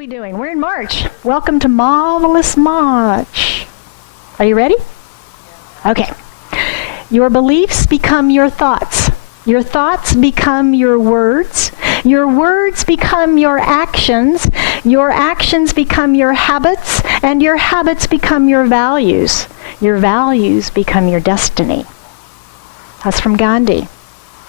we doing? We're in March. Welcome to Marvelous March. Are you ready? Okay. Your beliefs become your thoughts. Your thoughts become your words. Your words become your actions. Your actions become your habits. And your habits become your values. Your values become your destiny. That's from Gandhi.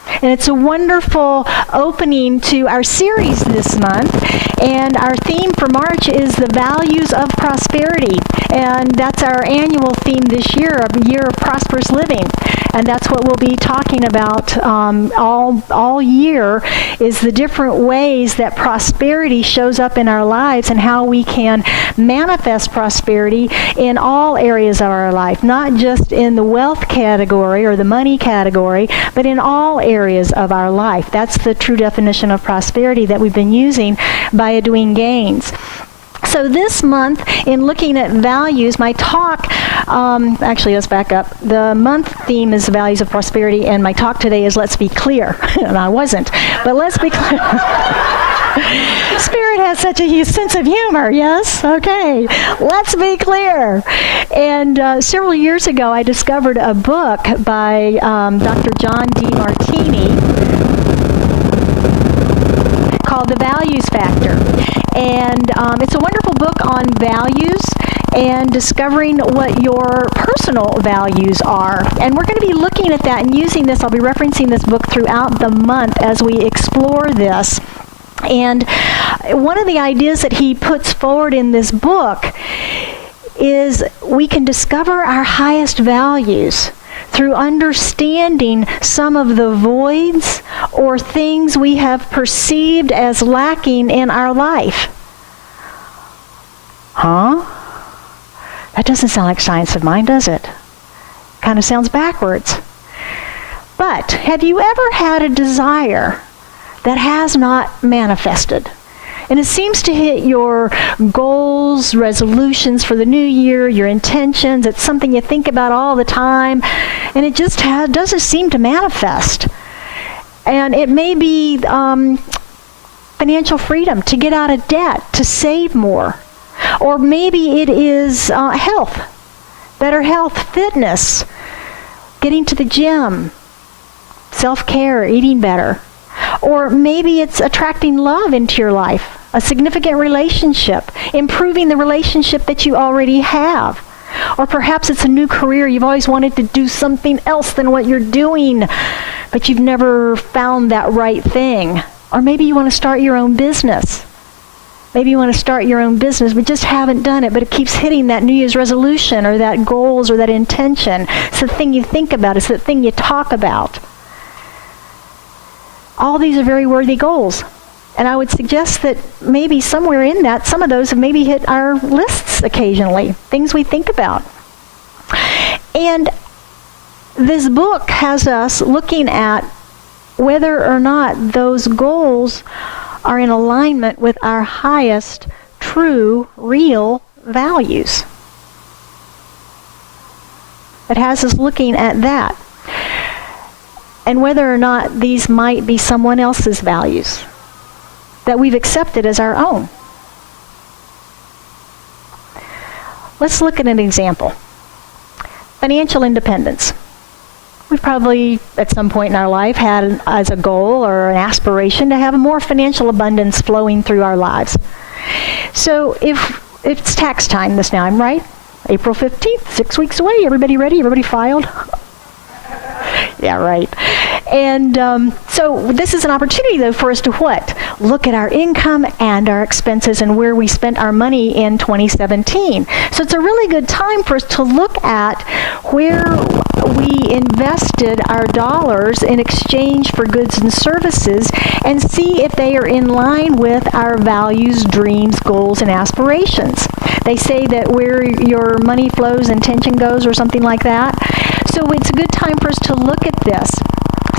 And it's a wonderful opening to our series this month. And our theme for March is the values of prosperity. And that's our annual theme this year, a year of prosperous living. And that's what we'll be talking about all year, is the different ways that prosperity shows up in our lives and how we can manifest prosperity in all areas of our life, not just in the wealth category or the money category, but in all areas of our life. That's the true definition of prosperity that we've been using by Edwin Gaines. So this month, in looking at values, my talk, actually let's back up. The month theme is the values of prosperity, and my talk today is let's be clear. And I wasn't, but let's be clear. Spirit has such a sense of humor, yes? Okay, let's be clear. And several years ago, I discovered a book by Dr. John D. Martini called The Values Factor. And it's a wonderful book on values and discovering what your personal values are. And we're going to be looking at that and using this. I'll be referencing this book throughout the month as we explore this. And one of the ideas that he puts forward in this book is we can discover our highest values through understanding some of the voids or things we have perceived as lacking in our life. Huh? That doesn't sound like science of mind, does it? Kind of sounds backwards. But have you ever had a desire that has not manifested? And it seems to hit your goals, resolutions for the new year, your intentions. It's something you think about all the time, and it just doesn't seem to manifest. And it may be financial freedom, to get out of debt, to save more. Or maybe it is health, better health, fitness, getting to the gym, self-care, eating better. Or maybe it's attracting love into your life, a significant relationship, improving the relationship that you already have. Or perhaps it's a new career. You've always wanted to do something else than what you're doing, but you've never found that right thing. Or maybe you want to start your own business. Maybe you want to start your own business, but just haven't done it, but it keeps hitting that New Year's resolution or that goals or that intention. It's the thing you think about. It's the thing you talk about. All these are very worthy goals. And I would suggest that maybe somewhere in that, some of those have maybe hit our lists occasionally, things we think about. And this book has us looking at whether or not those goals are in alignment with our highest, true, real values. It has us looking at that. And whether or not these might be someone else's values that we've accepted as our own. Let's look at an example. Financial independence. We've probably, at some point in our life, had as a goal or an aspiration to have more financial abundance flowing through our lives. So if it's tax time this time, right? April 15th, 6 weeks away. Everybody ready? Everybody filed? Yeah, right. And so this is an opportunity, though, for us to what? Look at our income and our expenses and where we spent our money in 2017. So it's a really good time for us to look at where we invested our dollars in exchange for goods and services and see if they are in line with our values, dreams, goals, and aspirations. They say that where your money flows, intention goes, or something like that. So it's a good time for us to look at this.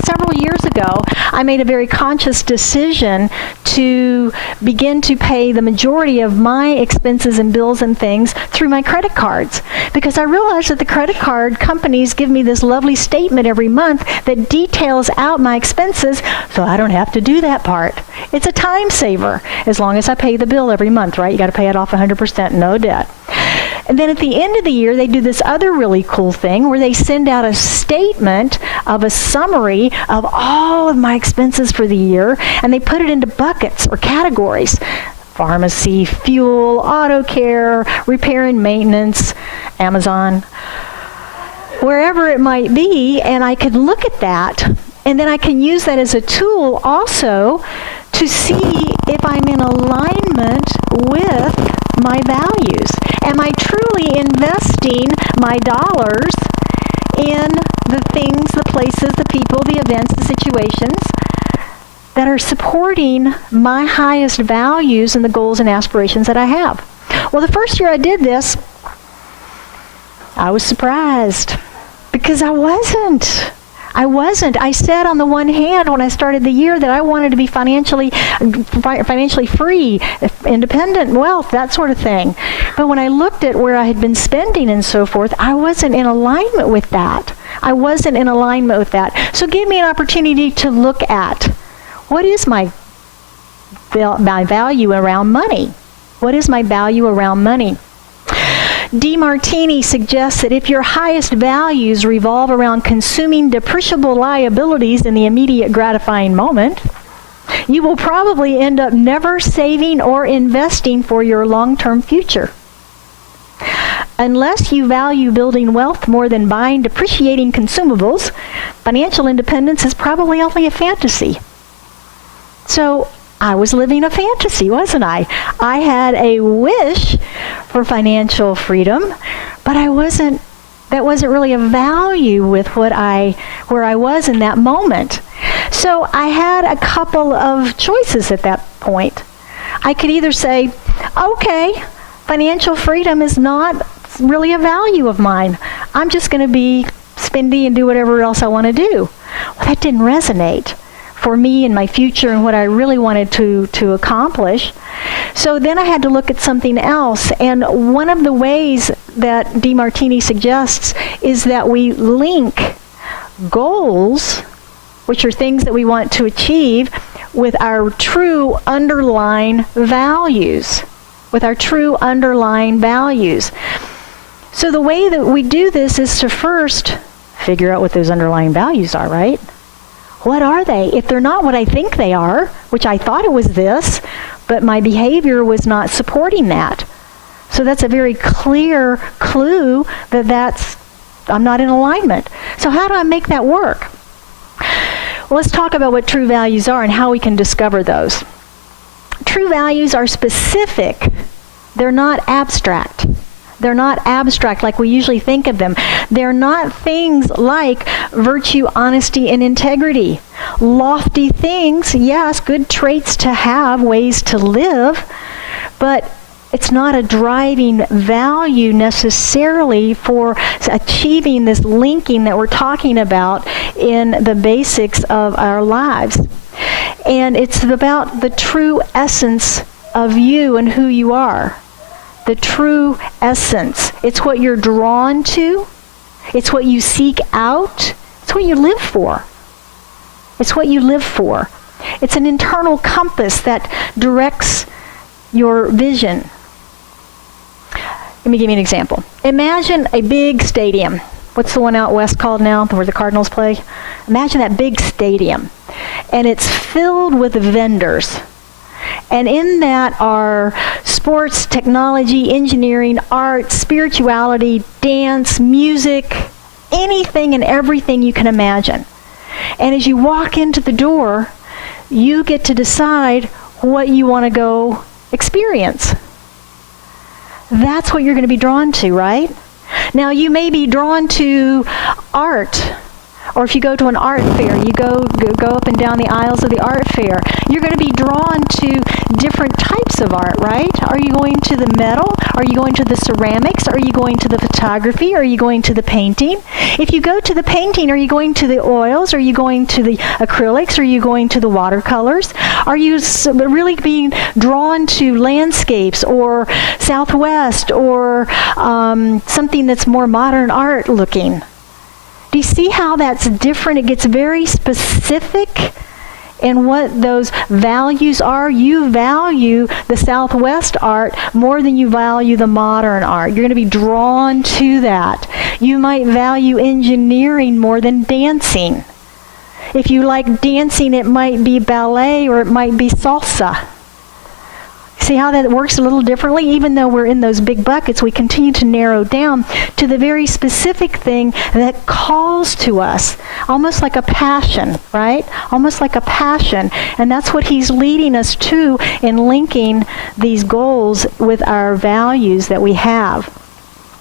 Several years ago, I I made a very conscious decision to begin to pay the majority of my expenses and bills and things through my credit cards, because I realized that the credit card companies give me this lovely statement every month that details out my expenses, so I don't have to do that part. It's a time saver as long as I pay the bill every month, right? You got to pay it off 100%, no debt. And then at the end of the year, they do this other really cool thing where they send out a statement of a summary of all of my expenses for the year, and they put it into buckets or categories: pharmacy, fuel, auto care, repair and maintenance, Amazon, wherever it might be. And I could look at that, and then I can use that as a tool also to see if I'm in alignment with my values. Am I truly investing my dollars in the things, the places, the people, the events, the situations that are supporting my highest values and the goals and aspirations that I have? Well, the first year I did this, I was surprised because I wasn't. I said on the one hand when I started the year that I wanted to be financially free, independent, wealth, that sort of thing. But when I looked at where I had been spending and so forth, I wasn't in alignment with that. So it gave me an opportunity to look at what is my value around money. What is my value around money? DeMartini suggests that if your highest values revolve around consuming depreciable liabilities in the immediate gratifying moment, you will probably end up never saving or investing for your long-term future. Unless you value building wealth more than buying depreciating consumables, financial independence is probably only a fantasy. So I was living a fantasy, wasn't I? I had a wish for financial freedom, but that wasn't really a value with where I was in that moment. So I had a couple of choices at that point. I could either say, okay, financial freedom is not really a value of mine. I'm just going to be spendy and do whatever else I want to do. Well, that didn't resonate for me and my future and what I really wanted to accomplish. So then I had to look at something else. And one of the ways that DeMartini suggests is that we link goals, which are things that we want to achieve, with our true underlying values. So the way that we do this is to first figure out what those underlying values are, right? What are they? If they're not what I think they are, which I thought it was this, but my behavior was not supporting that. So that's a very clear clue that I'm not in alignment. So how do I make that work? Well, let's talk about what true values are and how we can discover those. True values are specific. They're not abstract. They're not abstract like we usually think of them. They're not things like virtue, honesty, and integrity. Lofty things, yes, good traits to have, ways to live, but it's not a driving value necessarily for achieving this linking that we're talking about in the basics of our lives. And it's about the true essence of you and who you are. The true essence. It's what you're drawn to. It's what you seek out. It's what you live for. It's an internal compass that directs your vision. Let me give you an example. Imagine a big stadium. What's the one out west called now, where the Cardinals play? Imagine that big stadium. And it's filled with vendors. And in that are sports, technology, engineering, art, spirituality, dance, music, anything and everything you can imagine. And as you walk into the door, you get to decide what you want to go experience. That's what you're going to be drawn to, right? Now, you may be drawn to art, Or if you go to an art fair, you go up and down the aisles of the art fair, you're going to be drawn to different types of art, right? Are you going to the metal? Are you going to the ceramics? Are you going to the photography? Are you going to the painting? If you go to the painting, are you going to the oils? Are you going to the acrylics? Are you going to the watercolors? Are you really being drawn to landscapes or Southwest or something that's more modern art looking? Do you see how that's different? It gets very specific in what those values are. You value the Southwest art more than you value the modern art. You're going to be drawn to that. You might value engineering more than dancing. If you like dancing, it might be ballet or it might be salsa. See how that works a little differently? Even though we're in those big buckets, we continue to narrow down to the very specific thing that calls to us, almost like a passion, right? Almost like a passion. And that's what he's leading us to in linking these goals with our values that we have.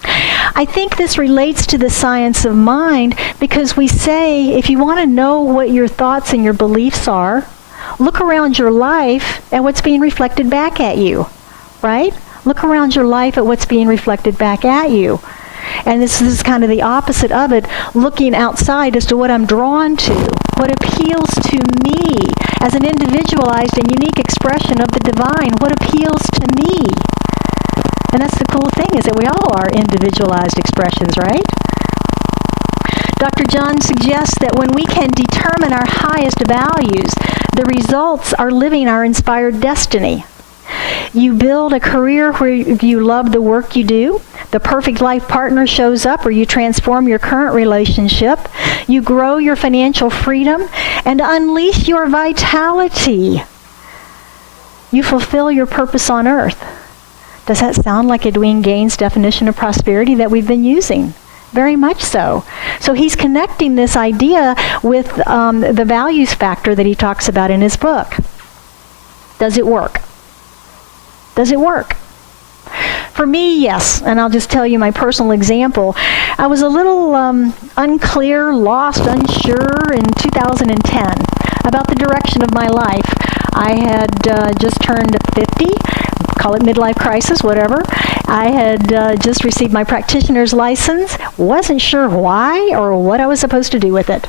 I think this relates to the science of mind because we say if you want to know what your thoughts and your beliefs are, look around your life at what's being reflected back at you, right? Look around your life at what's being reflected back at you. And this is kind of the opposite of it, looking outside as to what I'm drawn to, what appeals to me as an individualized and unique expression of the divine, what appeals to me. And that's the cool thing, is that we all are individualized expressions, right? Dr. John suggests that when we can determine our highest values, the results are living our inspired destiny. You build a career where you love the work you do. The perfect life partner shows up, or you transform your current relationship. You grow your financial freedom and unleash your vitality. You fulfill your purpose on earth. Does that sound like Edwin Gaines' definition of prosperity that we've been using? Very much so. So he's connecting this idea with the values factor that he talks about in his book. Does it work? Does it work? For me, yes. And I'll just tell you my personal example. I was a little unclear, lost, unsure in 2010 about the direction of my life. I had just turned 50, call it midlife crisis, whatever. I had just received my practitioner's license, wasn't sure why or what I was supposed to do with it.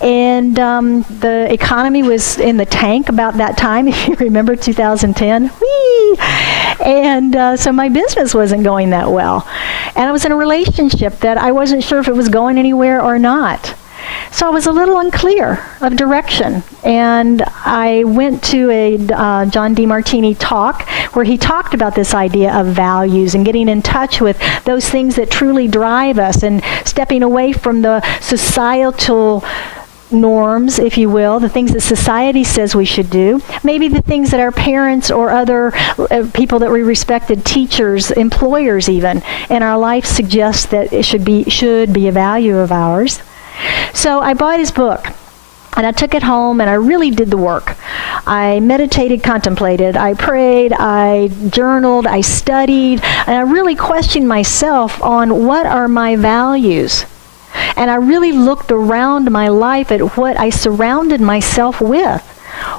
And the economy was in the tank about that time, if you remember 2010. Whee! And so my business wasn't going that well. And I was in a relationship that I wasn't sure if it was going anywhere or not. So I was a little unclear of direction, and I went to a John DeMartini talk where he talked about this idea of values and getting in touch with those things that truly drive us and stepping away from the societal norms, if you will, the things that society says we should do, maybe the things that our parents or other people that we respected, teachers, employers even, in our life suggest that it should be a value of ours. So I bought his book, and I took it home, and I really did the work. I meditated, contemplated, I prayed, I journaled, I studied, and I really questioned myself on what are my values. And I really looked around my life at what I surrounded myself with.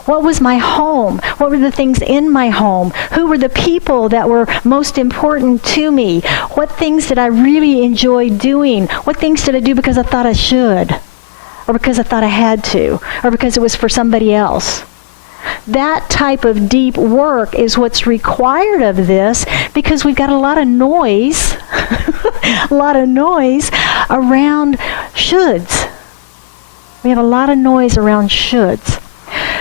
What was my home? What were the things in my home? Who were the people that were most important to me? What things did I really enjoy doing? What things did I do because I thought I should? Or because I thought I had to? Or because it was for somebody else? That type of deep work is what's required of this, because we've got a lot of noise, around shoulds. We have a lot of noise around shoulds.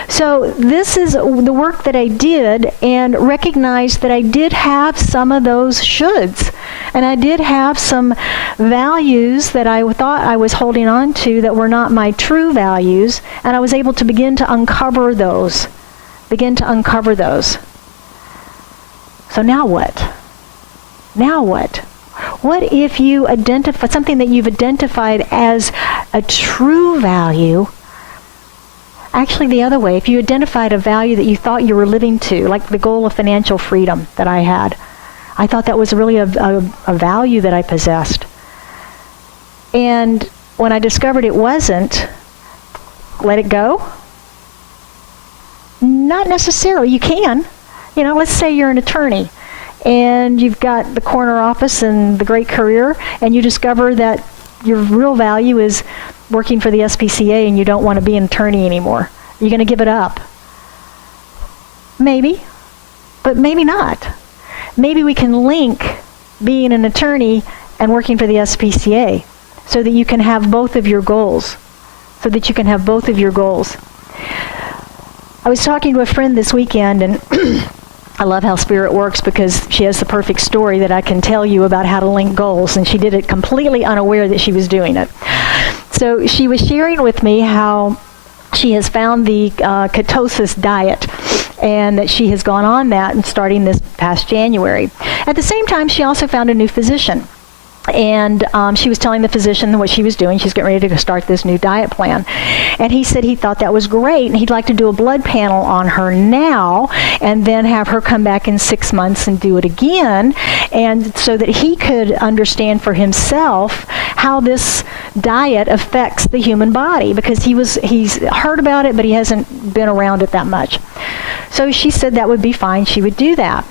So this is the work that I did, and recognized that I did have some of those shoulds. And I did have some values that I thought I was holding on to that were not my true values, and I was able to begin to uncover those. So now what? Now what? What if you identify something that you've identified as a true value? Actually, the other way, if you identified a value that you thought you were living to, like the goal of financial freedom that I had, I thought that was really a value that I possessed. And when I discovered it wasn't, let it go? Not necessarily. You can. Let's say you're an attorney and you've got the corner office and the great career, and you discover that your real value is working for the SPCA and you don't want to be an attorney anymore. You're going to give it up. Maybe, but maybe not. Maybe we can link being an attorney and working for the SPCA so that you can have both of your goals. I was talking to a friend this weekend, and I love how Spirit works because she has the perfect story that I can tell you about how to link goals, and she did it completely unaware that she was doing it. So she was sharing with me how she has found the ketosis diet, and that she has gone on that and starting this past January. At the same time, she also found a new physician. And she was telling the physician what she was doing. She's getting ready to start this new diet plan. And he said he thought that was great, and he'd like to do a blood panel on her now and then have her come back in 6 months and do it again, and so that he could understand for himself how this diet affects the human body, because he's heard about it, but he hasn't been around it that much. So she said that would be fine. She would do that.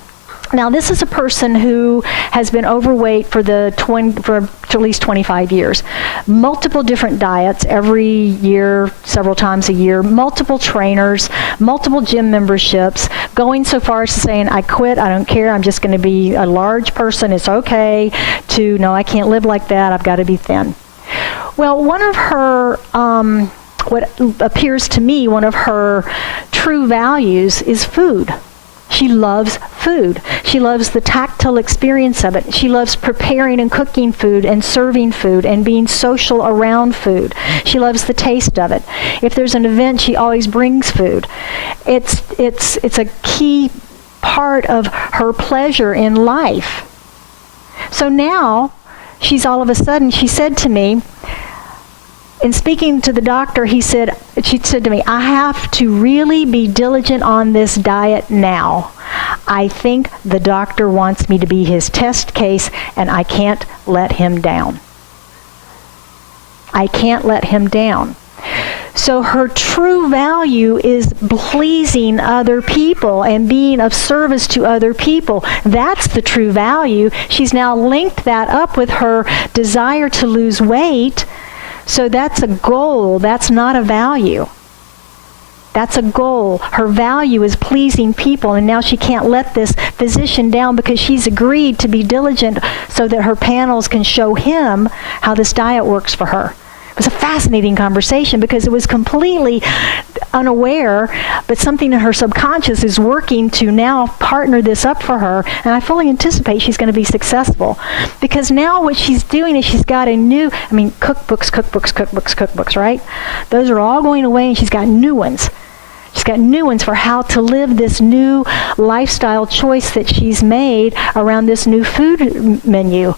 Now, this is a person who has been overweight for at least 25 years. Multiple different diets every year, several times a year, multiple trainers, multiple gym memberships, going so far as to saying, I quit, I don't care, I'm just going to be a large person, it's okay, to, no, I can't live like that, I've got to be thin. Well, one of her, what appears to me, one of her true values is food. She loves food. She loves the tactile experience of it. She loves preparing and cooking food and serving food and being social around food. She loves the taste of it. If there's an event, she always brings food. It's a key part of her pleasure in life. So now, she said to me, in speaking to the doctor, she said to me, I have to really be diligent on this diet now. I think the doctor wants me to be his test case, and I can't let him down. I can't let him down. So her true value is pleasing other people and being of service to other people. That's the true value. She's now linked that up with her desire to lose weight. So that's a goal. That's not a value. That's a goal. Her value is pleasing people, and now she can't let this physician down because she's agreed to be diligent so that her panels can show him how this diet works for her. It was a fascinating conversation because it was completely unaware, but something in her subconscious is working to now partner this up for her, and I fully anticipate she's going to be successful. Because now what she's doing is she's got cookbooks, right? Those are all going away, and she's got new ones. She's got new ones for how to live this new lifestyle choice that she's made around this new food menu.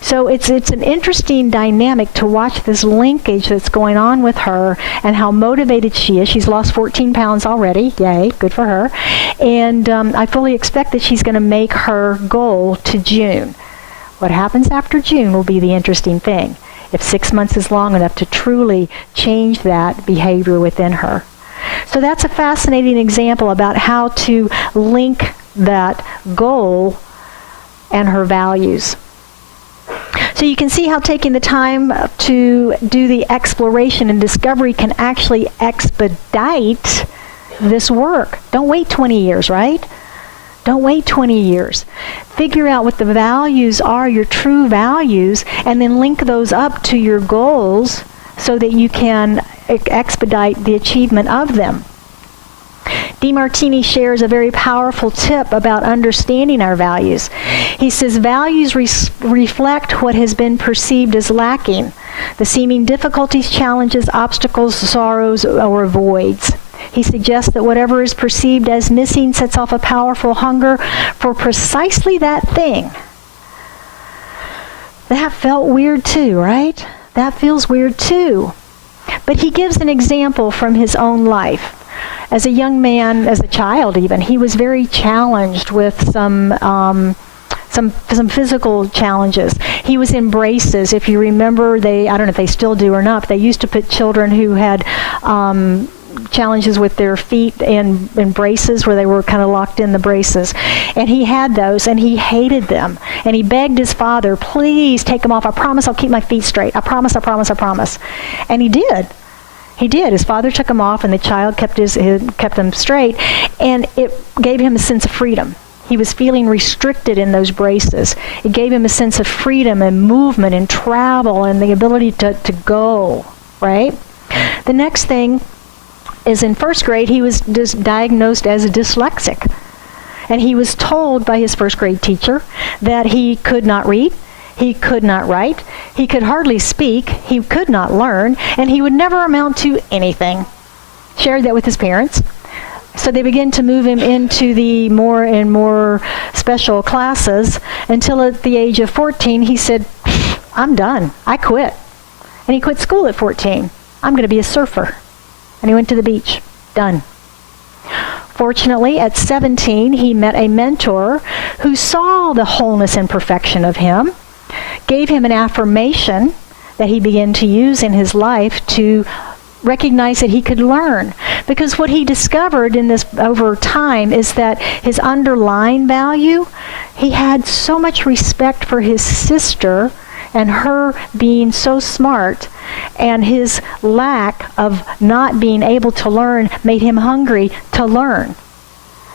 So it's an interesting dynamic to watch this linkage that's going on with her and how motivated she is. She's lost 14 pounds already. Yay, good for her. And I fully expect that she's going to make her goal to June. What happens after June will be the interesting thing. If 6 months is long enough to truly change that behavior within her. So that's a fascinating example about how to link that goal and her values. So you can see how taking the time to do the exploration and discovery can actually expedite this work. Don't wait 20 years, right? Don't wait 20 years. Figure out what the values are, your true values, and then link those up to your goals so that you can expedite the achievement of them. DeMartini shares a very powerful tip about understanding our values. He says, values reflect what has been perceived as lacking, the seeming difficulties, challenges, obstacles, sorrows, or voids. He suggests that whatever is perceived as missing sets off a powerful hunger for precisely that thing. That felt weird too, right? That feels weird too. But he gives an example from his own life. As a young man, as a child even, he was very challenged with some some physical challenges. He was in braces. If you remember, I don't know if they still do or not, but they used to put children who had challenges with their feet in braces where they were kind of locked in the braces. And he had those, and he hated them. And he begged his father, please take them off. I promise I'll keep my feet straight. I promise, I promise, I promise. And he did. He did. His father took them off, and the child kept them straight, and it gave him a sense of freedom. He was feeling restricted in those braces. It gave him a sense of freedom and movement and travel and the ability to go, right? The next thing is in first grade, he was diagnosed as a dyslexic. And he was told by his first grade teacher that he could not read, he could not write, he could hardly speak, he could not learn, and he would never amount to anything. Shared that with his parents. So they began to move him into the more and more special classes until at the age of 14, he said, I'm done. I quit. And he quit school at 14. I'm going to be a surfer. And he went to the beach. Done. Fortunately, at 17, he met a mentor who saw the wholeness and perfection of him, gave him an affirmation that he began to use in his life to recognize that he could learn. Because what he discovered in this over time is that his underlying value, he had so much respect for his sister and her being so smart, and his lack of not being able to learn made him hungry to learn.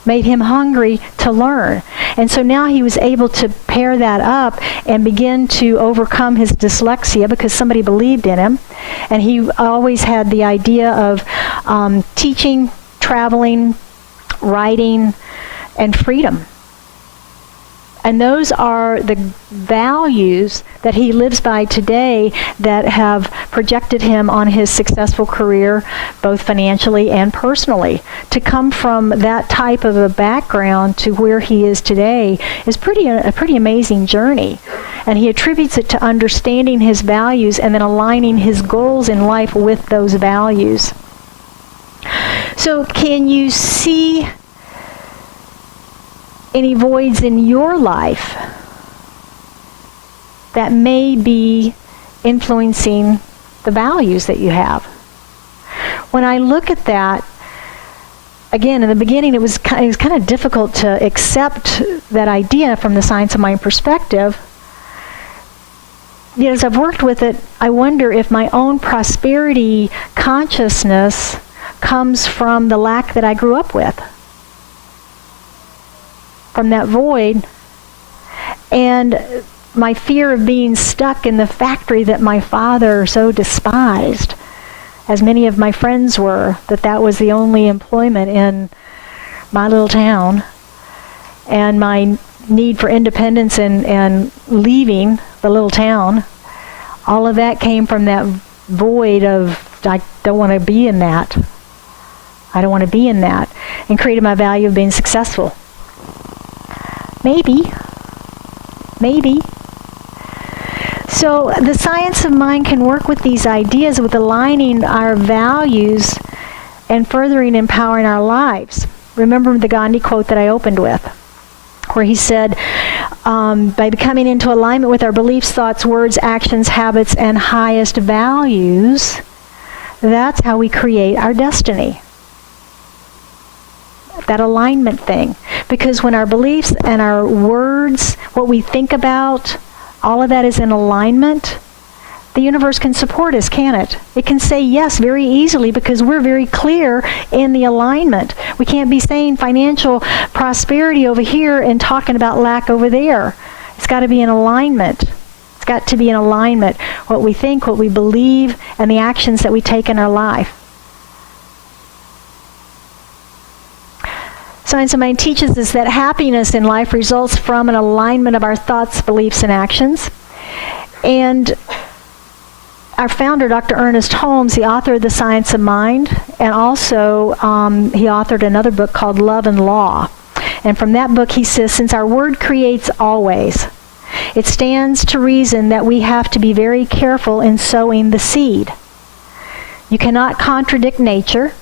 Made him hungry to learn. And so now he was able to pair that up and begin to overcome his dyslexia because somebody believed in him. And he always had the idea of teaching, traveling, writing, and freedom. And those are the values that he lives by today that have projected him on his successful career, both financially and personally. To come from that type of a background to where he is today is a pretty amazing journey. And he attributes it to understanding his values and then aligning his goals in life with those values. So can you see any voids in your life that may be influencing the values that you have? When I look at that, again, in the beginning, it was kind of difficult to accept that idea from the science of mind perspective. Yet as I've worked with it, I wonder if my own prosperity consciousness comes from the lack that I grew up with. From that void, and my fear of being stuck in the factory that my father so despised, as many of my friends were, that was the only employment in my little town, and my need for independence and leaving the little town, all of that came from that void of, I don't want to be in that. I don't want to be in that, and created my value of being successful. Maybe. So the science of mind can work with these ideas with aligning our values and furthering empowering our lives. Remember the Gandhi quote that I opened with, where he said, by becoming into alignment with our beliefs, thoughts, words, actions, habits, and highest values, that's how we create our destiny. That alignment thing. Because when our beliefs and our words, what we think about, all of that is in alignment, the universe can support us, can it? It can say yes very easily because we're very clear in the alignment. We can't be saying financial prosperity over here and talking about lack over there. It's got to be in alignment. It's got to be in alignment. What we think, what we believe, and the actions that we take in our life. Science of Mind teaches us that happiness in life results from an alignment of our thoughts, beliefs, and actions. And our founder, Dr. Ernest Holmes, the author of The Science of Mind, and also he authored another book called Love and Law. And from that book he says, since our word creates always, it stands to reason that we have to be very careful in sowing the seed. You cannot contradict nature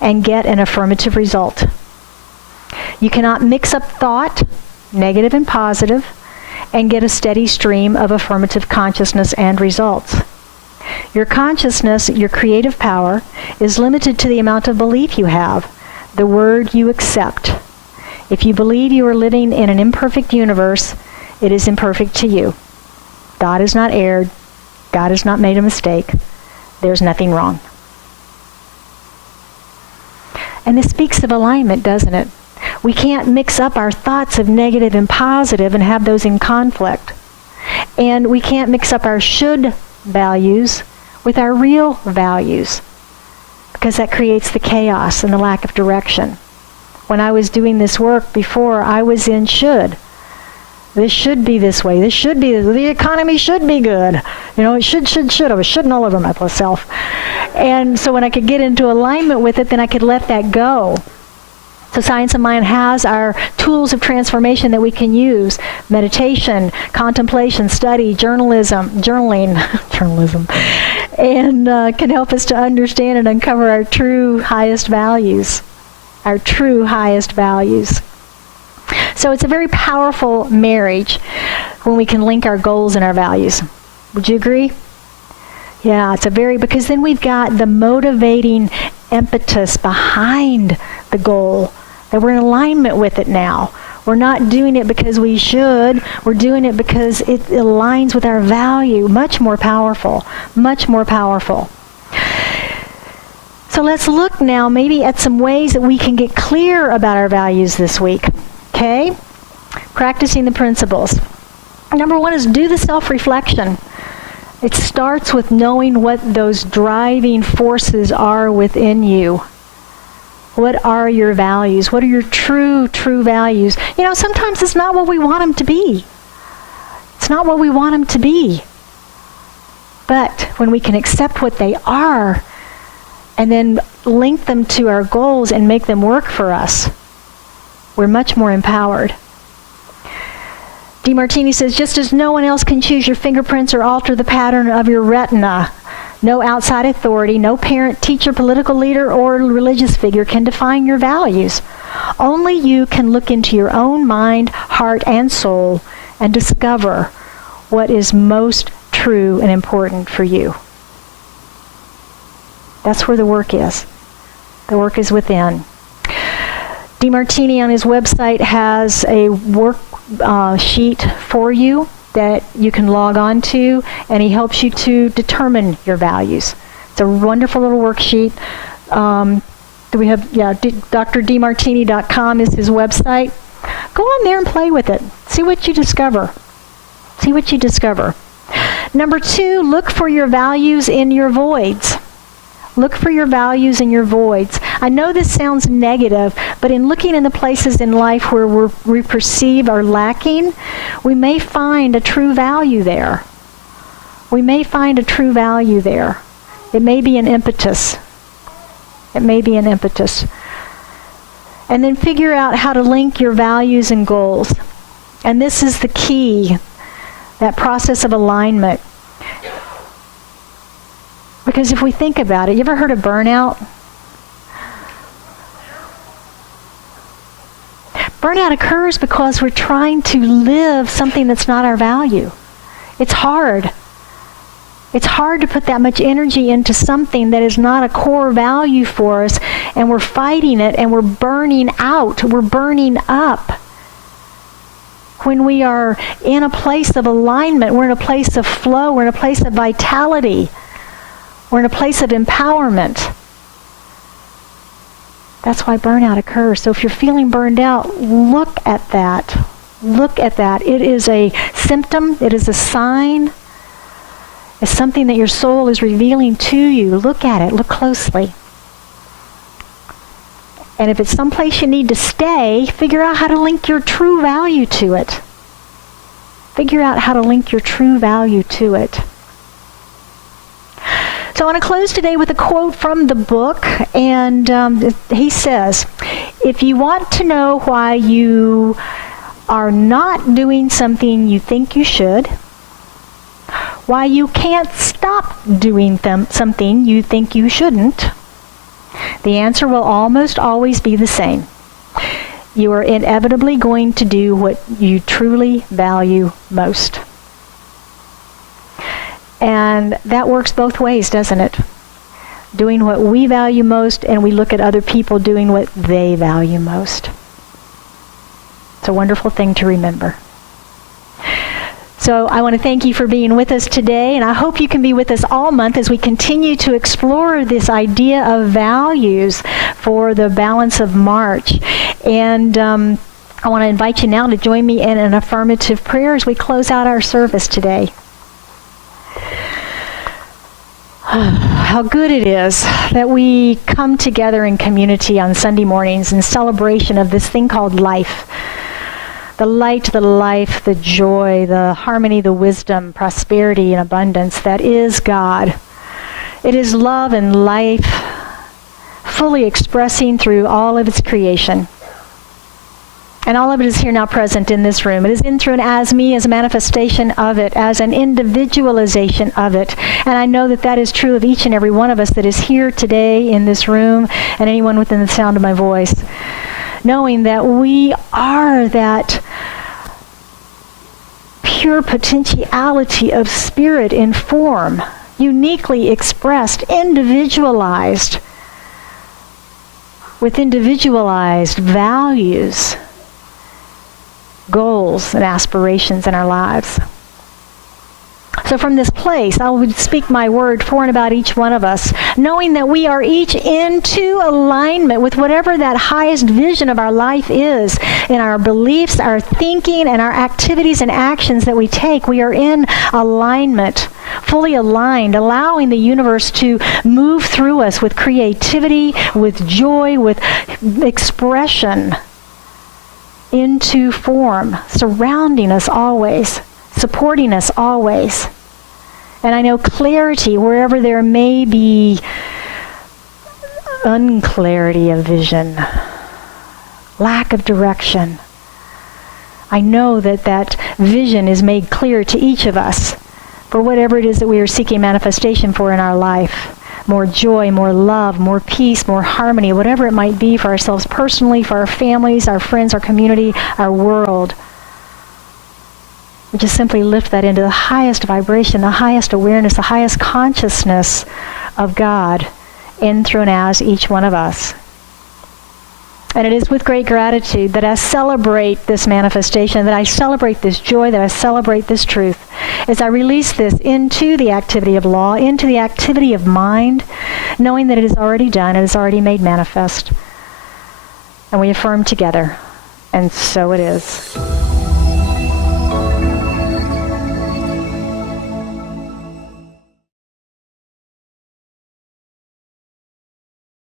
and get an affirmative result. You cannot mix up thought, negative and positive, and get a steady stream of affirmative consciousness and results. Your consciousness, your creative power, is limited to the amount of belief you have, the word you accept. If you believe you are living in an imperfect universe, it is imperfect to you. God has not erred. God has not made a mistake. There's nothing wrong. And this speaks of alignment, doesn't it? We can't mix up our thoughts of negative and positive and have those in conflict. And we can't mix up our should values with our real values, because that creates the chaos and the lack of direction. When I was doing this work before, I was in should. This should be this way. This should be, the economy should be good. You know, it should. I was shoulding all over myself. And so when I could get into alignment with it, then I could let that go. So Science of Mind has our tools of transformation that we can use. Meditation, contemplation, study, journaling, and can help us to understand and uncover our true highest values. Our true highest values. So it's a very powerful marriage when we can link our goals and our values. Would you agree? Yeah, because then we've got the motivating impetus behind the goal, that we're in alignment with it now. We're not doing it because we should. We're doing it because it aligns with our value. Much more powerful. Much more powerful. So let's look now maybe at some ways that we can get clear about our values this week. Okay? Practicing the principles. Number one is do the self-reflection. It starts with knowing what those driving forces are within you. What are your values? What are your true values? You know, sometimes it's not what we want them to be. It's not what we want them to be. But when we can accept what they are and then link them to our goals and make them work for us, we're much more empowered. DeMartini says, just as no one else can choose your fingerprints or alter the pattern of your retina, no outside authority, no parent, teacher, political leader, or religious figure can define your values. Only you can look into your own mind, heart, and soul and discover what is most true and important for you. That's where the work is. The work is within. DeMartini on his website has a work sheet for you that you can log on to, and he helps you to determine your values. It's a wonderful little worksheet. DrDeMartini.com is his website. Go on there and play with it. See what you discover. See what you discover. Number two, look for your values in your voids. Look for your values in your voids. I know this sounds negative, but in looking in the places in life where we perceive are lacking, we may find a true value there. We may find a true value there. It may be an impetus. It may be an impetus. And then figure out how to link your values and goals. And this is the key, that process of alignment. Because if we think about it, you ever heard of burnout? Burnout occurs because we're trying to live something that's not our value. It's hard. It's hard to put that much energy into something that is not a core value for us, and we're fighting it, and we're burning out. We're burning up. When we are in a place of alignment, we're in a place of flow, we're in a place of vitality. We're in a place of empowerment. That's why burnout occurs. So if you're feeling burned out, look at that. Look at that. It is a symptom. It is a sign. It's something that your soul is revealing to you. Look at it. Look closely. And if it's someplace you need to stay, figure out how to link your true value to it. Figure out how to link your true value to it. So I want to close today with a quote from the book, and he says, if you want to know why you are not doing something you think you should, why you can't stop doing something you think you shouldn't, the answer will almost always be the same. you are inevitably going to do what you truly value most. And that works both ways, doesn't it? Doing what we value most, and we look at other people doing what they value most. It's a wonderful thing to remember. So I want to thank you for being with us today, and I hope you can be with us all month as we continue to explore this idea of values for the balance of March. And I want to invite you now to join me in an affirmative prayer as we close out our service today. How good it is that we come together in community on Sunday mornings in celebration of this thing called life. The light, the life, the joy, the harmony, the wisdom, prosperity, and abundance that is God. It is love and life fully expressing through all of its creation. And all of it is here now present in this room. It is in, through, and as me, as a manifestation of it, as an individualization of it. And I know that that is true of each and every one of us that is here today in this room, and anyone within the sound of my voice. Knowing that we are that pure potentiality of spirit in form, uniquely expressed, individualized, with individualized values, goals, and aspirations in our lives. So from this place, I would speak my word for and about each one of us, knowing that we are each into alignment with whatever that highest vision of our life is, in our beliefs, our thinking, and our activities and actions that we take. We are in alignment, fully aligned, allowing the universe to move through us with creativity, with joy, with expression into form, surrounding us always, supporting us always. And I know clarity wherever there may be unclarity of vision, lack of direction. I know that that vision is made clear to each of us for whatever it is that we are seeking manifestation for in our life. More joy, more love, more peace, more harmony, whatever it might be for ourselves personally, for our families, our friends, our community, our world. We just simply lift that into the highest vibration, the highest awareness, the highest consciousness of God in, through, and as each one of us. And it is with great gratitude that I celebrate this manifestation, that I celebrate this joy, that I celebrate this truth, as I release this into the activity of law, into the activity of mind, knowing that it is already done, it is already made manifest. And we affirm together, and so it is.